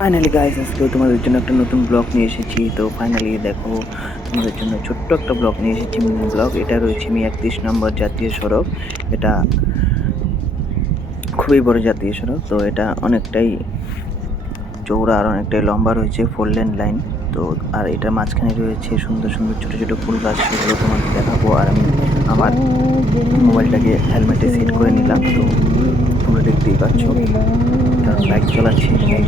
Finally guys, আজকেও তোমাদের জন্য একটা নতুন ব্লগ নিয়ে এসেছি। তো ফাইনালি দেখো, তোমাদের জন্য ছোট্ট একটা ব্লগ নিয়ে এসেছি, মিনি ব্লগ। এটা রয়েছে 31 নম্বর জাতীয় সড়ক। এটা খুবই বড় জাতীয় সড়ক। তো এটা অনেকটাই চৌড়া আর অনেকটাই লম্বা রয়েছে, 4 লেন লাইন। তো আর এটার মাঝখানে রয়েছে সুন্দর সুন্দর ছোট ছোট ফুল গাছ, সেগুলো তোমাদের দেখাবো। আর আমি আমার মোবাইলটাকে হেলমেটে সেট করে নিলাম। তো তোমরা দেখতেই পাচ্ছ, কারণ বাইক চালাচ্ছি, বাইক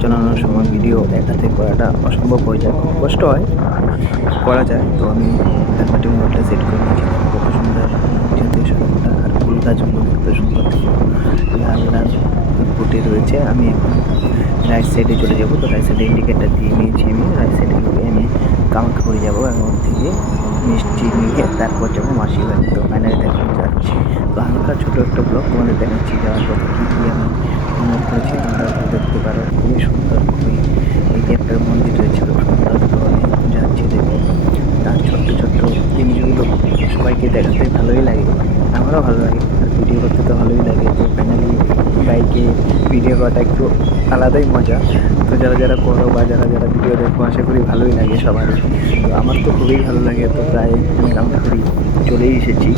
চালানোর সময় ভিডিও দেখাতে করাটা অসম্ভব হয়ে যায়, খুব কষ্ট হয়, করা যায়। তো আমি হেলমেটে মোবাইলটা সেট করে নিয়েছি। কত সুন্দর জাতীয় সড়কটা, আর ফুল গাছগুলো কত সুন্দর, দেখো লাল লাল ফুটে রয়েছে। আমি এখন রাইট সাইডে চলে যাব। তো রাইট সাইডে ইন্ডিকেটার দিয়ে নিয়েছি, আমি রাইট সাইডে গিয়ে আমি কামাখ্যাগুড়ি যাবো, এবং ওর থেকে মিষ্টি নিয়ে তারপর যাবো মাসির বাড়ি। তো ফাইনালি দেখো যাচ্ছি। তো হালকা ছোটো একটা ব্লগ তোমাদের দেখাচ্ছি যাওয়ার পথে কী কী আমি নোট করেছি, তোমরা দেখতে পারো। খুবই সুন্দর, খুবই, এই যে একটা মন্দির রয়েছে খুব সুন্দর। তো আমি এখন যাচ্ছি, দেখো তার ছোট্ট ছোট্ট জিনিসগুলো সবাইকে দেখাতে ভালোই লাগে, আমারও ভালো লাগে, আর ভিডিও করতে তো ভালোই লাগে। তো ফাইনালি বাইকে ভিডিও করাটা একটু আলাদাই মজা। তো যারা যারা করো বা যারা যারা ভিডিও দেখো, আশা করি ভালোই লাগে সবারই। তো আমার তো খুবই ভালো লাগে। তো প্রায় আমি কামাখ্যাগুড়ি চলেই এসেছি।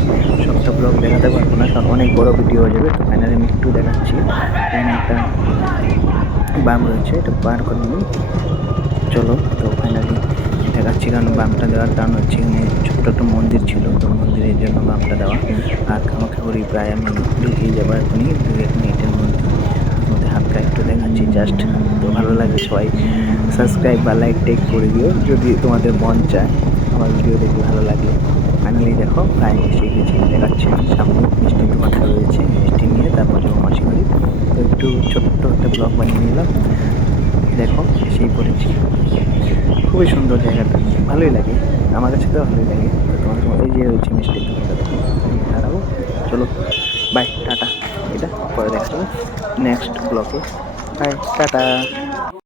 সবটা ব্লগ দেখাতে পারবো না, কারণ অনেক বড় ভিডিও হয়ে যাবে। তো ফাইনালি আমি একটু দেখাচ্ছি। এখানে একটা বাম রয়েছে, এটা পার করে নিই, চলো। তো ফাইনালি দেখাচ্ছি, কারণ বামটা দেওয়ার কারণ হচ্ছে এখানে ছোট্ট একটা মন্দির ছিল, তো মন্দিরের জন্য বামটা দেওয়া। আর কামাখ্যাগুড়ি প্রায় আমি ঢুকিয়ে যাবো এখনই, 2-1 মিনিটের মধ্যে। তোমাদের হালকা একটু দেখাচ্ছি জাস্ট। তো ভালো লাগে, সবাই সাবস্ক্রাইব বা লাইক টেক করে দিও যদি তোমাদের মন চায় আমার ভিডিও দেখে ভালো লাগে। ফাইনালি দেখো প্রায় এসে গেছি, দেখাচ্ছি আমি। সামনে মিষ্টির দোকানটা রয়েছে, মিষ্টি নিয়ে তারপর যাবো মাসির বাড়ি। তো একটু ছোট্ট একটা ব্লগ বানিয়ে নিলাম। দেখো এসেই পড়েছি, খুবই সুন্দর জায়গাটা, ভালোই লাগে, আমার কাছে তো ভালোই লাগে। তো তোমাদের এই যে রয়েছে মিষ্টির দোকানটা, দেখো দাঁড়াবো, চলো বাই, টাটা। এটা পরে দেখা যাবে নেক্সট ব্লকে। Bye, tata.